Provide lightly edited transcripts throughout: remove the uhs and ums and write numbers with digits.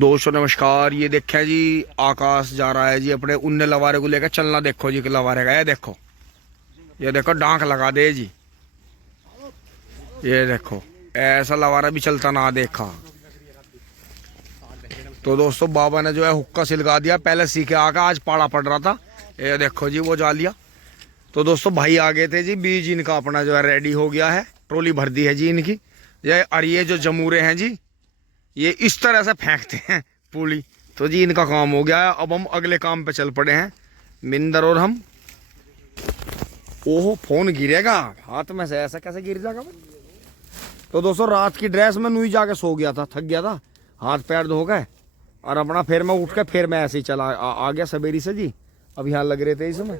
दोस्तों नमस्कार। ये देखें जी, आकाश जा रहा है जी अपने उन्ने लवारे को लेकर चलना। देखो जी लवारे का, ये देखो डांक लगा दे जी। ये देखो ऐसा लवारा भी चलता ना देखा। तो दोस्तों बाबा ने जो है हुक्का सिलगा दिया, पहले सीखे आकर आज पाड़ा पड़ रहा था। ये देखो जी वो जा लिया। तो दोस्तों भाई आ गए थे जी, बीज इनका अपना जो है रेडी हो गया है, ट्रोली भर दी है जी इनकी। और ये जो जमूरे हैं जी, ये इस तरह से फेंकते हैं पूली। तो जी इनका काम हो गया है, अब हम अगले काम पे चल पड़े हैं, मिंदर और हम। ओहो फोन गिरेगा हाथ में से, ऐसा कैसे गिर जाएगा। तो दोस्तों रात की ड्रेस में नुई जाके सो गया था, थक गया था, हाथ पैर धो गए और अपना फिर मैं उठ के फिर मैं ऐसे ही चला आ गया सवेरी से जी। अब यहाँ लग रहे थे इसमें।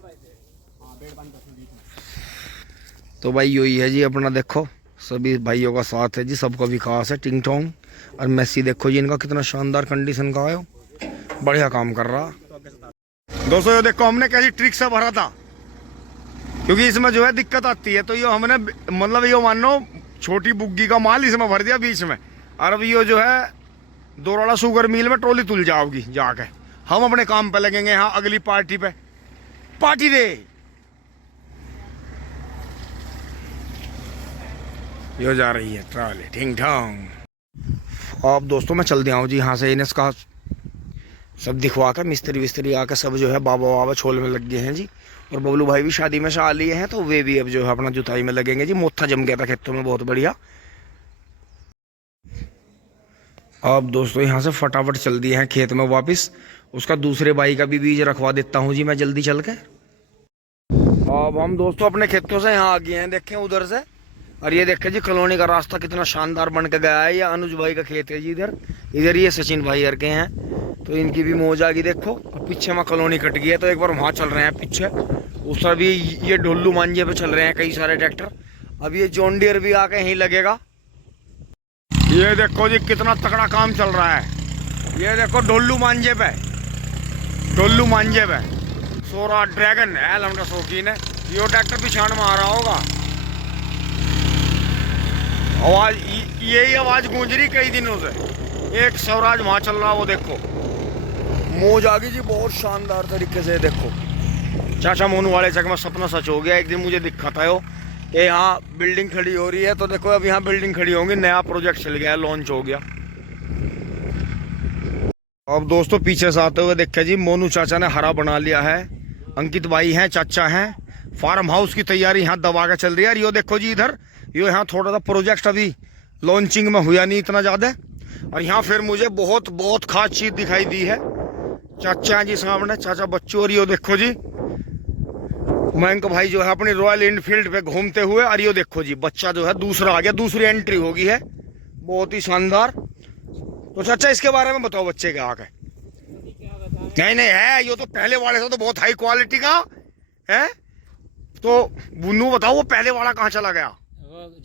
तो भाई यही है जी अपना, देखो सभी भाइयों का साथ है जी, सबका विकास है टिंग टोंग। और मेसी देखो जी इनका कितना शानदार कंडीशन का है, बढ़िया काम कर रहा। दोस्तों ये देखो हमने कैसी ट्रिक से भरा था, क्योंकि इसमें जो है दिक्कत आती है। तो ये हमने मतलब ये मानो छोटी बुग्गी का माल इसमें भर दिया बीच में। और अब ये जो है दोराड़ा शुगर मिल में ट्रोली तुल जाओगी जाके। हम अपने काम पे लगेंगे यहाँ अगली पार्टी पे। पार्टी दे यो जा रही है ट्राली ठिंग ठांग। अब दोस्तों मैं चल दिया हूँ जी यहाँ से। इन्हें इसका सब दिखवा कर मिस्त्री विस्त्री आकर सब जो है बाबा छोल में लग गए हैं जी। और बबलू भाई भी शादी में से आ लिए हैं, तो वे भी अब जो है अपना जुताई में लगेंगे जी। मोथा जम गया था खेतों में, बहुत बढ़िया। अब दोस्तों यहाँ से फटाफट चल दिए हैं खेत में वापस। उसका दूसरे भाई का भी बीज रखवा देता हूँ जी मैं जल्दी चल के। अब हम दोस्तों अपने खेतों से यहाँ आ गए हैं, देखें उधर से। और ये देखें जी कॉलोनी का रास्ता कितना शानदार बन के गया है। ये अनुज भाई का खेत है जी इधर ये सचिन भाई के हैं, तो इनकी भी मौज आ गई। देखो पीछे में कॉलोनी कट गई है, तो एक बार वहाँ चल रहे हैं पीछे। उस तरफ भी ये ढोलू मांझे पे चल रहे हैं कई सारे ट्रैक्टर। अब ये जॉन डियर भी आके यहीं लगेगा। ये देखो जी कितना तगड़ा काम चल रहा है। ये देखो ढोलू मांझे पे सोरा ड्रैगन है लमका शौकीन है। ये ट्रैक्टर पिछाड़ में आ रहा होगा, आवाज यही आवाज गूंज रही कई दिनों से। एक स्वराज वहां चल रहा, वो देखो मौज आ गई जी बहुत शानदार तरीके से। देखो चाचा मोनू वाले चक में सपना सच हो गया। एक दिन मुझे दिखा था ये यहाँ बिल्डिंग खड़ी हो रही है, तो देखो अब यहाँ बिल्डिंग खड़ी होगी, नया प्रोजेक्ट चल गया, लॉन्च हो गया। अब दोस्तों पीछे से आते हुए देखे जी मोनू चाचा ने हरा बना लिया है। अंकित भाई हैं, चाचा हैं, फार्म हाउस की तैयारी यहाँ दबा के चल रही है। और ये देखो जी इधर ये यहाँ थोड़ा सा प्रोजेक्ट अभी लॉन्चिंग में हुआ नहीं इतना ज्यादा। और यहाँ फिर मुझे बहुत खास चीज दिखाई दी है। चाचा जी सामने, चाचा बच्चों। और ये देखो जी मयंक भाई जो है अपनी रॉयल एनफील्ड पे घूमते हुए। और ये देखो जी बच्चा जो है दूसरा आ गया, दूसरी एंट्री होगी है, बहुत ही शानदार। तो चाचा इसके बारे में बताओ बच्चे के आके। नहीं है, ये तो पहले वाले से तो बहुत हाई क्वालिटी का है। तो बुन्नू बताओ वो पहले वाला कहाँ चला गया?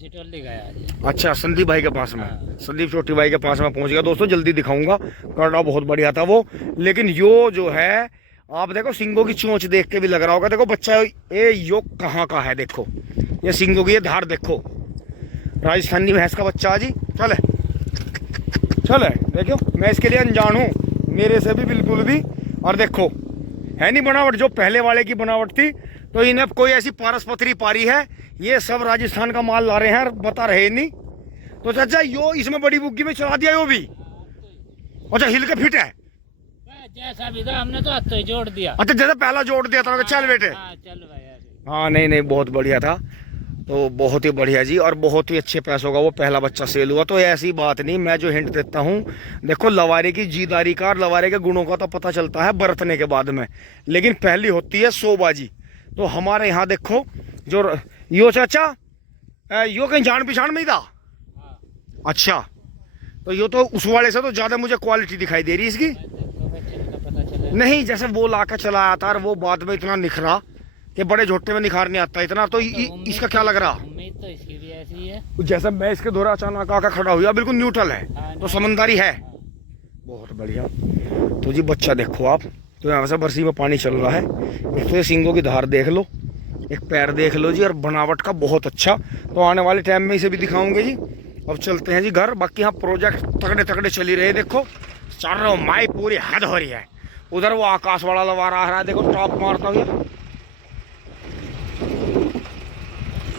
गया। अच्छा संदीप भाई के पास में। हाँ। संदीप छोटी भाई के पास में पहुंच गया। दोस्तों जल्दी दिखाऊंगा, करना बहुत बढ़िया था वो। लेकिन यो जो है आप देखो सिंगों की चोंच देख के भी लग रहा होगा। देखो बच्चा ये यो कहाँ का है, देखो ये सिंगों की ये धार देखो। राजस्थानी भैंस का बच्चा जी। चले देखो मैं इसके लिए अनजान हूँ, मेरे से भी बिल्कुल भी। और देखो है नहीं बनावट जो पहले वाले की बनावट थी। तो इन्हें कोई ऐसी पारस पथरी पारी है, ये सब राजस्थान का माल ला रहे हैं, बता रहे नहीं। तो चाचा यो इसमें बड़ी बुग्गी में चला दिया यो भी। अच्छा हिल के फिट है जैसा भी था, हमने तो हाथ तो जोड़ दिया। अच्छा जैसे पहला जोड़ दिया था। चल बेटे चल भाई। हाँ नहीं बहुत बढ़िया था। तो बहुत ही बढ़िया जी, और बहुत ही अच्छे पैसों का वो पहला बच्चा सेल हुआ। तो ऐसी बात नहीं, मैं जो हिंट देता हूँ, देखो लवारे की जीदारी का और लवारे के गुणों का तो पता चलता है बरतने के बाद में, लेकिन पहली होती है सोबाजी। तो हमारे यहाँ देखो जो यो चाचा यो कहीं जान पहचान में ही था। अच्छा तो यो तो उस वाले से तो ज्यादा मुझे क्वालिटी दिखाई दे रही है इसकी। नहीं जैसे वो लाकर चला आया था और वो बाद में इतना निखरा कि बड़े झोटे में निखार नहीं आता इतना। तो इसका क्या लग रहा? उम्मीद तो इसकी भी ऐसी है। जैसा मैं इसके दोरा अचानक आकर खड़ा हुआ, बिल्कुल न्यूट्रल है, तो समझदारी है। बहुत बढ़िया। तो जी बच्चा देखो आप, तो यहाँ से बरसी में पानी चल रहा है। एक तो ये सिंगों की धार देख लो, एक पैर देख लो जी, और बनावट का बहुत अच्छा। तो आने वाले टाइम में इसे भी दिखाऊंगे जी। अब चलते हैं जी घर। बाकी यहाँ प्रोजेक्ट तगड़े तगड़े चल ही रहे, देखो चारों माई पूरी हद हो रही है। उधर वो आकाश वाला लवा रहा है, देखो टॉप मारता हुआ,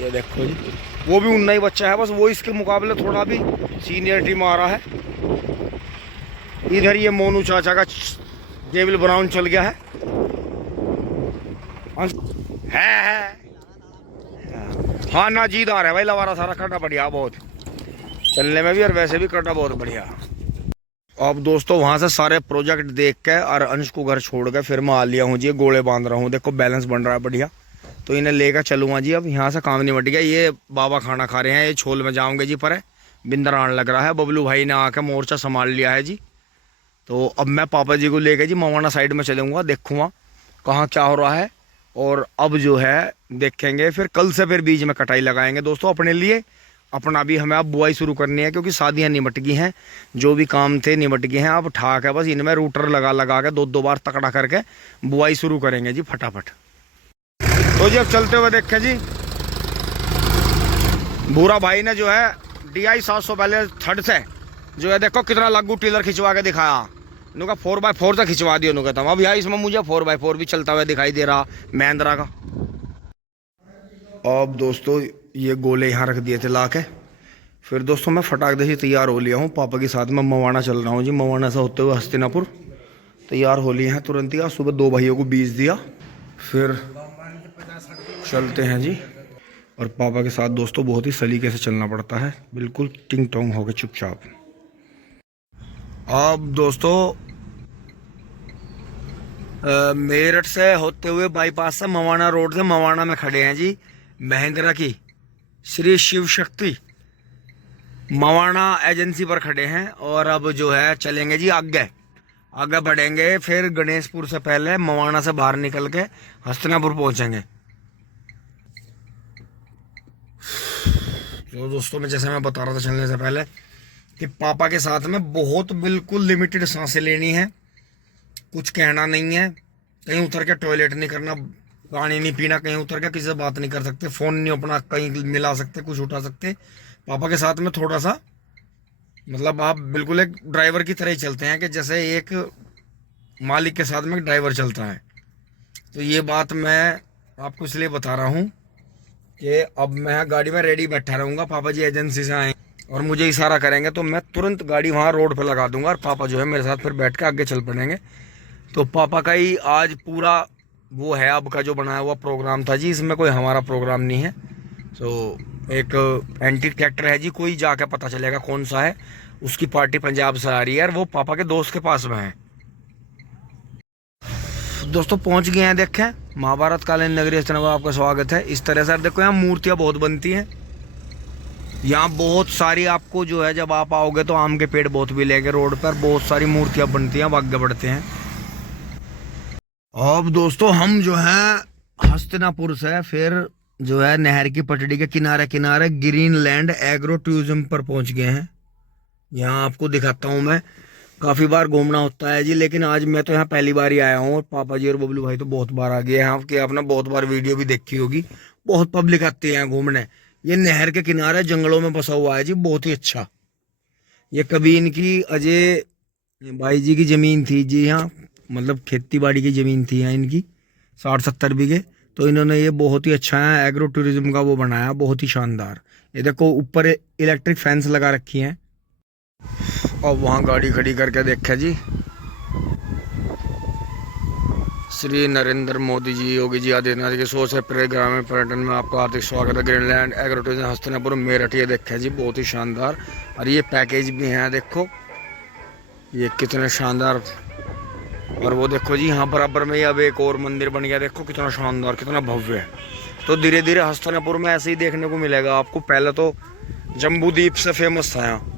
ये देखो जी। वो भी उन्ना ही बच्चा है, बस वो इसके मुकाबले थोड़ा भी सीनियरिटी में आ रहा है। इधर ये मोनू चाचा का जेबिल ब्राउन चल गया है। हाँ ना जीदार है भाई, लवारा सारा कटा बढ़िया, बहुत चलने में भी और वैसे भी कटा बहुत बढ़िया। अब दोस्तों वहां से सारे प्रोजेक्ट देख के और अंश को घर छोड़ के फिर मैं आ लिया हूँ जी, गोले बांध रहा हूँ। देखो बैलेंस बन रहा है बढ़िया, तो इन्हें लेकर चलूंगा जी। अब यहाँ से काम नहीं मट गया। ये बाबा खाना खा रहे हैं, ये छोल में जाऊंगे जी। पर बिंदर आने लग रहा है, बबलू भाई ने आके मोर्चा संभाल लिया है जी। तो अब मैं पापा जी को लेकर जी मवाना साइड में चलूँगा, देखूँगा कहाँ क्या हो रहा है। और अब जो है देखेंगे, फिर कल से फिर बीच में कटाई लगाएंगे दोस्तों अपने लिए। अपना भी हमें अब बुआई शुरू करनी है, क्योंकि शादियाँ निमट गई हैं, जो भी काम थे निमट गए हैं। अब ठाक है, बस इनमें रूटर लगा के दो बार तकड़ा करके बुआई शुरू करेंगे जी फटाफट। तो जी अब चलते हुए देखें जी, भूरा भाई ने जो है DI 700 पहले थर्ड से जो है देखो कितना लागू टीलर खिंचवा के दिखाया। उनका 4x4 से खिंचवा दिया उन्होंने। था अब यार इसमें मुझे 4x4 भी चलता हुआ दिखाई दे रहा महिंद्रा का। अब दोस्तों ये गोले यहाँ रख दिए थे ला के। फिर दोस्तों मैं फटाक दे से तैयार हो लिया हूँ, पापा के साथ में मवाना चल रहा हूँ जी। मवाना से होते हुए हस्तिनापुर तैयार हो लिए हैं तुरंत ही। सुबह 2 भाइयों को बीज दिया, फिर चलते हैं जी। और पापा के साथ दोस्तों बहुत ही सलीके से चलना पड़ता है, बिल्कुल टिंग टोंग होकर चुपचाप। अब दोस्तों मेरठ से होते हुए बाईपास से मवाना रोड से मवाना में खड़े हैं जी। महिंद्रा की श्री शिव शक्ति मवाना एजेंसी पर खड़े हैं। और अब जो है चलेंगे जी आगे बढ़ेंगे। फिर गणेशपुर से पहले मवाना से बाहर निकल के हस्तिनापुर पहुंचेंगे। तो दोस्तों मैं जैसे मैं बता रहा था चलने से पहले कि पापा के साथ में बहुत बिल्कुल लिमिटेड सांसें लेनी है, कुछ कहना नहीं है, कहीं उतर के टॉयलेट नहीं करना, पानी नहीं पीना, कहीं उतर के किसी से बात नहीं कर सकते, फ़ोन नहीं अपना कहीं मिला सकते, कुछ उठा सकते। पापा के साथ में थोड़ा सा मतलब आप बिल्कुल एक ड्राइवर की तरह ही चलते हैं, कि जैसे एक मालिक के साथ में ड्राइवर चलता है। तो ये बात मैं आपको इसलिए बता रहा हूँ कि अब मैं गाड़ी में रेडी बैठा रहूँगा। पापा जी एजेंसी से आए और मुझे इशारा करेंगे तो मैं तुरंत गाड़ी वहाँ रोड पे लगा दूंगा, और पापा जो है मेरे साथ फिर बैठ के आगे चल पड़ेंगे। तो पापा का ही आज पूरा वो है अब का जो बनाया हुआ प्रोग्राम था जी, इसमें कोई हमारा प्रोग्राम नहीं है। तो एक एंटी ट्रैक्टर है जी, कोई जाके पता चलेगा कौन सा है। उसकी पार्टी पंजाब से आ रही है और वो पापा के दोस्त के पास में है। दोस्तों पहुंच गए हैं, देखें महाभारत कालीन नगरी हस्तिनापुर, आपका स्वागत है। इस तरह से देखो यहाँ मूर्तियाँ बहुत बनती हैं, यहाँ बहुत सारी आपको जो है जब आप आओगे तो आम के पेड़ बहुत भी लेंगे रोड पर, बहुत सारी मूर्तियाँ बनती हैं, आगे बढ़ते हैं। अब दोस्तों हम जो है हस्तिनापुर से फिर जो है नहर की पटड़ी के किनारे किनारे ग्रीनलैंड एग्रो टूरिज्म पर पहुंच गए हैं। यहाँ आपको दिखाता हूँ, मैं काफ़ी बार घूमना होता है जी, लेकिन आज मैं तो यहाँ पहली बार ही आया हूँ। और पापा जी और बबलू भाई तो बहुत बार आ गए हैं, आपकी आपने बहुत बार वीडियो भी देखी होगी। बहुत पब्लिक आती है यहाँ घूमने। ये नहर के किनारे जंगलों में बसा हुआ है जी, बहुत ही अच्छा। ये कभी इनकी अजय भाई जी की ज़मीन थी जी, यहाँ मतलब खेती बाड़ी की ज़मीन थी यहाँ इनकी 60-70 बीघे। तो इन्होंने ये बहुत ही अच्छा है एग्रो टूरिज्म का वो बनाया, बहुत ही शानदार। ये देखो ऊपर इलेक्ट्रिक फैंस लगा रखी हैं। और वहाँ गाड़ी खड़ी करके देखा जी, श्री नरेंद्र मोदी जी, योगी जी आदित्यनाथ की सोच है प्रे ग्रामीण पर्यटन में आपका हार्दिक स्वागत है। Greenland agro tourism Hastinapur Meerut, ये देखे जी बहुत ही शानदार। और ये पैकेज भी हैं, देखो ये कितने शानदार। और वो देखो जी यहाँ बराबर में ही अब एक और मंदिर बन गया, देखो कितना शानदार, कितना भव्य है। तो धीरे धीरे हस्तिनापुर में ऐसे ही देखने को मिलेगा आपको। पहले तो जम्बू द्वीप से फेमस था यहाँ,